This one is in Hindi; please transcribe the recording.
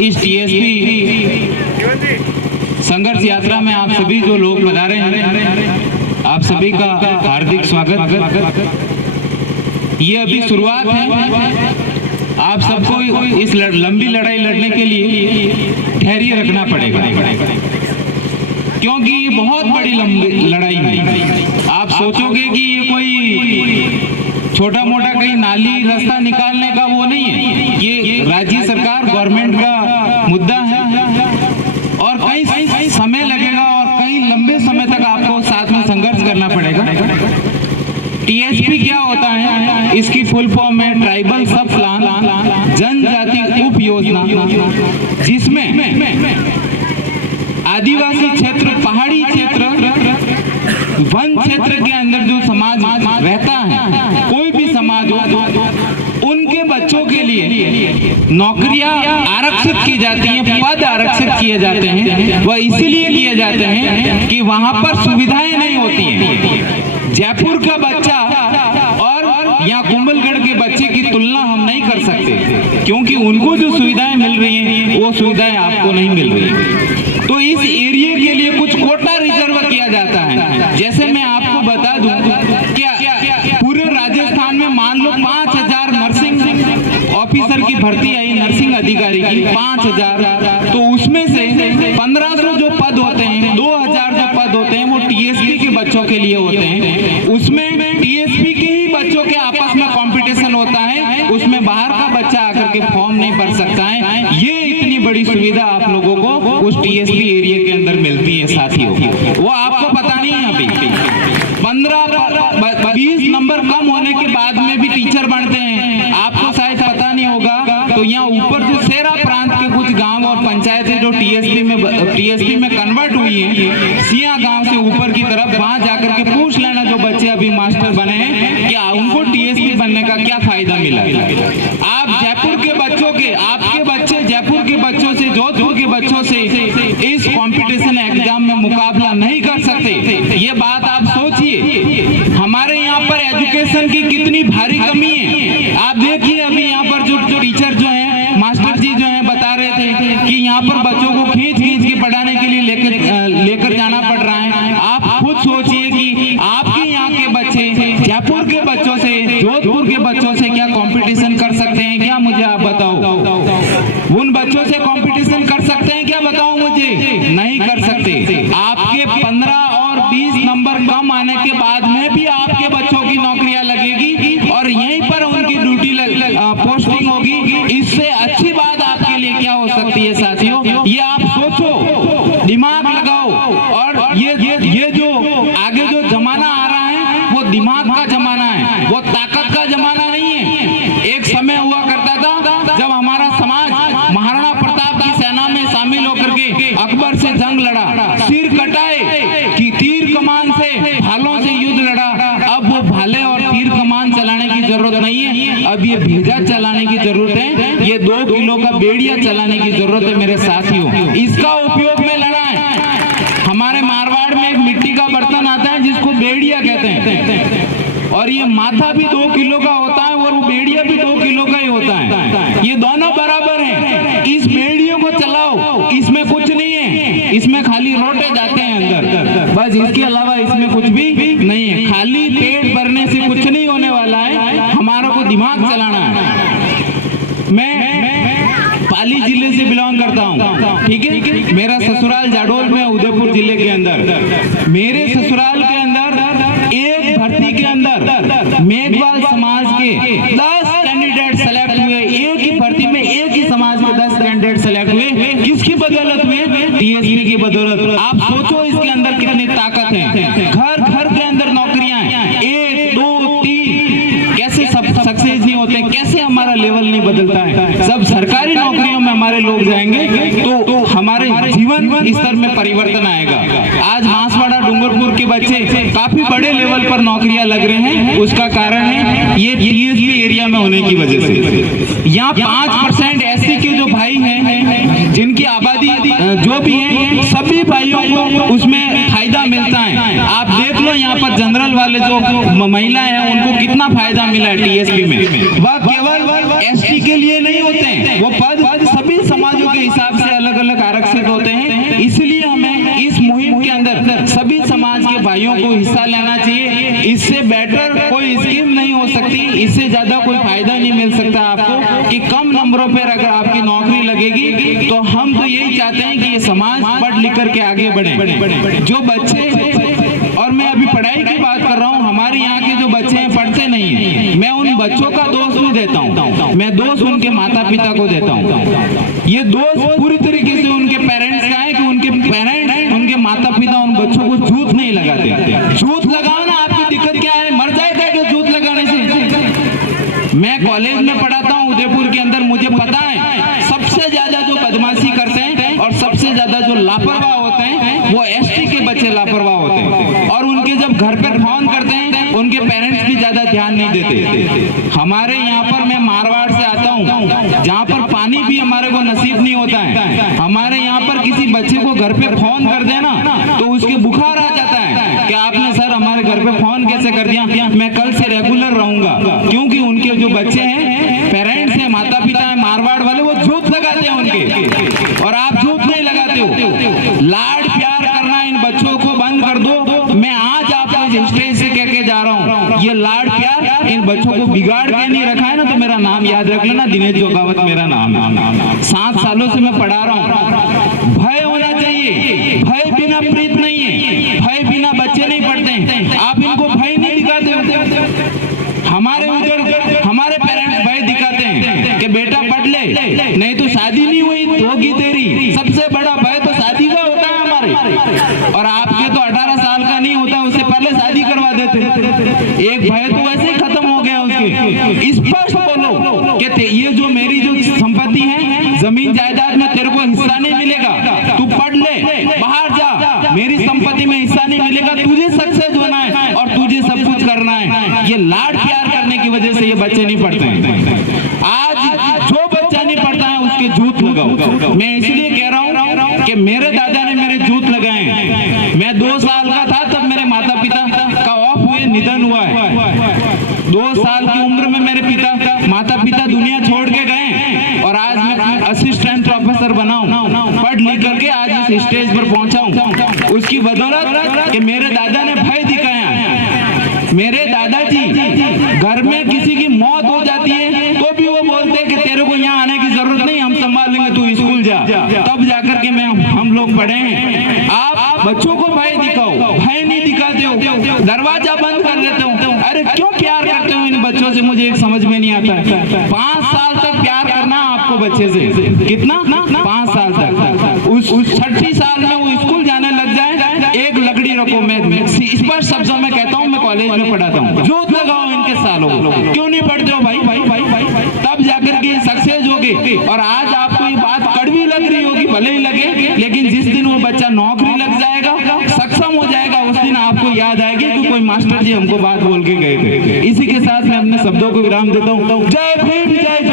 इस टीएसपी संघर्ष यात्रा में आप सभी जो लोग पधारे हैं, आप सभी का हार्दिक स्वागत। ये अभी शुरुआत है, आप सबको इस लंबी लड़ाई लड़ने के लिए धैर्य रखना पड़ेगा, क्योंकि ये बहुत बड़ी लंबी लड़ाई है। आप सोचोगे कि ये कोई छोटा मोटा कहीं नाली रास्ता निकालने का वो नहीं है, ये राज्य सरकार गवर्नमेंट का मुद्दा है और कई समय लगेगा और कई लंबे समय तक आपको साथ में संघर्ष करना पड़ेगा। टीएसपी क्या होता है, इसकी फुल फॉर्म है ट्राइबल सब प्लान जनजाति उप योजना, जिसमें आदिवासी क्षेत्र, पहाड़ी क्षेत्र, वन क्षेत्र के अंदर जो समाज रहता है, कोई भी समाज हो, उनके बच्चों के लिए नौकरियां आरक्षित की जाती हैं, पद आरक्षित किए जाते हैं। वह इसलिए किए जाते हैं कि वहां पर सुविधाएं नहीं होती हैं। जयपुर का बच्चा और यहाँ कुंभलगढ़ के बच्चे की तुलना हम नहीं कर सकते, क्योंकि उनको जो सुविधाएं मिल रही हैं वो सुविधाएं आपको नहीं मिल रही। तो इस एरिया के लिए कुछ कोटा रिजर्व किया जाता है। जैसे मैं आपको बता दूं, क्या पूरे राजस्थान में मान लो 5000 नर्सिंग ऑफिसर की भर्ती आई, नर्सिंग अधिकारी की 5000, तो उसमें से 1500 जो पद होते हैं, 2000 जो पद होते हैं, वो टीएसपी के बच्चों के लिए होते हैं। उसमें टीएसपी के ही बच्चों के आपस में कंपटीशन होता है, उसमें बाहर का बच्चा आकर के फॉर्म नहीं भर सकता है। ये इतनी बड़ी सुविधा आप लोगों को उस टीएसपी एरिया के अंदर मिलती है साथियों, वो आपको पता नहीं है। अभी 15-20 नंबर कम होने के बाद में भी टीचर बनते हैं, आपको शायद पता नहीं होगा। तो यहाँ ऊपर जो सेरा प्रांत के कुछ गांव और पंचायतें जो टीएसपी में कन्वर्ट हुई हैं, सिया गांव से ऊपर की तरफ, वहां जाकर के पूछ लेना जो बच्चे अभी मास्टर बने हैं, क्या उनको टीएसपी बनने का क्या फायदा मिला। आप जयपुर के बच्चों के, आपके बच्चे जयपुर के बच्चों से, जोधपुर के बच्चों से इस कंपटीशन एग्जाम में मुकाबला नहीं कर सकते। ये बात आप सोचिए, हमारे यहाँ पर एजुकेशन की कितनी भारी कमी है। आप देखिए अभी यहाँ पर जो टीचर जो है, मास्टर जी जो है, बता रहे थे कि यहाँ पर बच्चों को खींच के पढ़ाने के लिए लेकर जाना पड़ रहा है। आप खुद सोचिए कि आपके यहाँ के बच्चे जयपुर के बच्चों से, जोधपुर के बच्चों से क्या कंपटीशन कर सकते हैं क्या? मुझे आप बताओ, उन बच्चों से कंपटीशन कर सकते हैं क्या? बताओ मुझे। नहीं कर सकते। आपके 15 और 20 नंबर कम आने के बाद में भी आपके बच्चों की नौकरियां लगेगी और यहीं पर उनकी ड्यूटी पोस्टिंग होगी। इससे अच्छी बात आपके लिए क्या हो सकती है साथियों? ये आप सोचो, दिमाग लगाओ। और ये जो आगे जो जमाना आ रहा है वो दिमाग का जमाना है, वो ताकत का जमाना नहीं है। एक समय हुआ करता था जब हमारा समाज महाराणा प्रताप की सेना में शामिल होकर के अकबर से जंग लड़ा, सिर कटाए कि तीर कमान से, भालों से युद्ध लड़ा। अब वो भाले और तीर कमान चलाने की जरूरत नहीं है, अब ये भेजा चलाने की जरूरत है। ये 2 किलो का बेड़िया चलाने की जरूरत है मेरे साथियों। इसका उपयोग में लड़ा है। हमारे मारवाड़ में एक मिट्टी का बर्तन आता है जिसको बेड़िया कहते हैं, और ये माथा भी 2 किलो का होता है और वो बेड़िया भी 2 किलो का ही होता है। ये दोनों बराबर हैं। इस बेड़ियों को चलाओ, इसमें कुछ नहीं है, इसमें खाली रोटे जाते हैं अंदर, बस। इसके अलावा इसमें कुछ भी नहीं है। खाली पेट भरने से कुछ नहीं होने वाला है, हमारा को दिमाग चलाना है। मैं पाली जिले से बिलोंग करता हूँ, ठीक है। मेरा ससुराल जाडोल में, उदयपुर जिले के अंदर। मेरे ससुराल के अंदर एक भर्ती के अंदर मेघवाल समाज के 10 कैंडिडेट सेलेक्ट हुए। एक ही भर्ती में एक ही समाज के 10 कैंडिडेट सेलेक्ट हुए। किसकी बदौलत हुए? टीएसपी की बदौलत। आप सोचो इसके अंदर कितनी ताकत है। घर घर के अंदर नौकरियां हैं, 1, 2, 3। कैसे सब सक्सेस नहीं होते? कैसे हमारा लेवल नहीं बदलता है? सब सरकारी नौकरियों में हमारे लोग जाएंगे तो हमारे जीवन स्तर में परिवर्तन आएगा। आज बांसवाड़ा, डूंगरपुर के बच्चे काफी बड़े लेवल पर नौकरियां लग रहे हैं। उसका कारण है ये टीएसपी एरिया में होने की वजह से। यहाँ 5% एससी के जो भाई हैं, जिनकी आबादी जो भी है, सभी भाइयों को उसमें फायदा मिलता है। आप देख लो यहाँ पर जनरल वाले जो महिलाएं हैं उनको कितना फायदा मिला है टीएसपी में। वह केवल एसटी के लिए नहीं होते हैं, वो पद सभी समाजों के इससे ज्यादा कोई फायदा नहीं मिल सकता आपको कि कम नंबरों पर अगर आपकी नौकरी लगेगी। तो हम तो यही चाहते हैं कि ये समाज पढ़ लिख करके आगे बढ़े। जो बच्चे, और मैं अभी पढ़ाई की बात कर रहा हूँ, हमारे यहाँ के जो बच्चे हैं पढ़ते नहीं है, मैं उन बच्चों का दोष नहीं देता हूँ, मैं दोष उनके माता पिता को देता हूँ। ये दोष पूरी तरीके से उनके पेरेंट्स का है कि उनके पेरेंट्स, उनके माता पिता उन बच्चों को जूत नहीं लगाते। जूत लगाओ ना, आपकी दिक्कत क्या है? मर जाएगा क्या जूत लगाने से? मैं कॉलेज में पढ़ाता हूँ उदयपुर के अंदर, मुझे पता है सबसे ज्यादा जो बदमाशी करते हैं और सबसे ज्यादा जो लापरवाह होते हैं वो एसटी के बच्चे लापरवाह होते हैं। और उनके जब घर पे फोन करते हैं उनके पेरेंट्स भी ज्यादा ध्यान नहीं देते। हमारे यहाँ पर, मैं मारवाड़ से आता हूँ जहाँ पर पानी भी हमारे को नसीब नहीं होता है। हमारे यहाँ पर किसी बच्चे को घर पे फोन कर देना तो उसके बुखार आ जाता है कि आपने सर हमारे घर पे फोन कैसे कर दिया, मैं कल से रेगुलर रहूंगा। क्योंकि उनके जो बच्चे हैं, पेरेंट्स हैं, माता पिता हैं मारवाड़ वाले, वो जूत लगाते हैं उनके, और आप जूत नहीं लगाते हो। लाड प्यार करना इन बच्चों को बंद कर दो। मैं आज आपको इस स्टेज से कह के जा रहा हूँ, ये लाड प्यार इन बच्चों को बिगाड़ के नहीं रखा है ना तो मेरा नाम याद रख लेना, दिनेश जोगावत मेरा नाम है। 7 सालों से मैं पढ़ा रहा हूँ। भय होना चाहिए, भय बिना प्रीत नहीं है, भय बिना बच्चे नहीं पढ़ते हैं। आप इनको भय नहीं दिखाते हो। हमारे उधर हमारे पेरेंट्स भय दिखाते हैं कि बेटा पढ़ ले, नहीं तो शादी नहीं हुई तो होगी तेरी। सबसे बड़ा भय तो शादी का होता है हमारे, और आपके तो 18 साल का नहीं होता, उससे पहले शादी करवा देते। एक भय तो वैसे ही खत्म हो गया उसके। स्पष्ट बोलो कि ये जो मेरी जो संपत्ति है, जमीन जायदाद में तेरे को हिस्सा नहीं मिलेगा, तू पढ़ ले, बाहर जा, मेरी संपत्ति में हिस्सा नहीं मिलेगा, तुझे सक्सेस होना है और तुझे सब कुछ करना है। ये लाड प्यार करने की वजह से ये बच्चे नहीं पढ़ते हैं। आज जो बच्चा नहीं पढ़ता है उसके जूत लगाओ। मैं इसलिए कह रहा हूँ कि मेरे दादा ने मेरे जूत लगाए हैं। मैं 2 साल का था तब मेरे माता पिता का ऑफ हुए निधन हुआ है। 2 साल की उम्र में मेरे माता पिता दुनिया छोड़ के गए, और आज मैं असिस्टेंट प्रोफेसर बना हूँ, पढ़ लिख करके आज इस स्टेज पर पहुंचा हूँ। उसकी बदौलत कि मेरे दादा ने भय दिखाया। मेरे दादाजी घर में किसी की मौत हो जाती है तो भी वो बोलते हैं कि तेरे को यहाँ आने की जरूरत नहीं, हम संभाल लेंगे, तू स्कूल जा। तब जाकर के हम लोग पढ़े हैं। आप बच्चों को भय दिखाओ, भय नहीं दिखाते हो, दरवाजा बंद कर लेते हो। अरे क्यों प्यार करते हो इन बच्चों से, मुझे एक समझ में नहीं आता है। 5 साल तक प्यार करना आपको बच्चे से, कितना? 5 साल तक। उस 6ठी साल में वो स्कूल जाने लग जाए, एक लकड़ी रखो। मैं स्पष्ट शब्दों में कहता हूँ, मैं कॉलेज में पढ़ाता हूँ, जोत लगाओ इनके सालों। क्यों नहीं पढ़ते हो भाई? तब जाकर के सक्सेस होगे। और आज आपको ये बात कड़वी लग रही होगी, भले ही लगे, लेकिन जिस दिन वो बच्चा नौकरी लग जाएगा, सक्षम हो जाएगा, उस दिन आपको याद आएगी कि कोई मास्टर जी हमको बात बोल के गए थे। इसी के साथ मैं अपने शब्दों को विराम देता हूँ। जय भीम, जय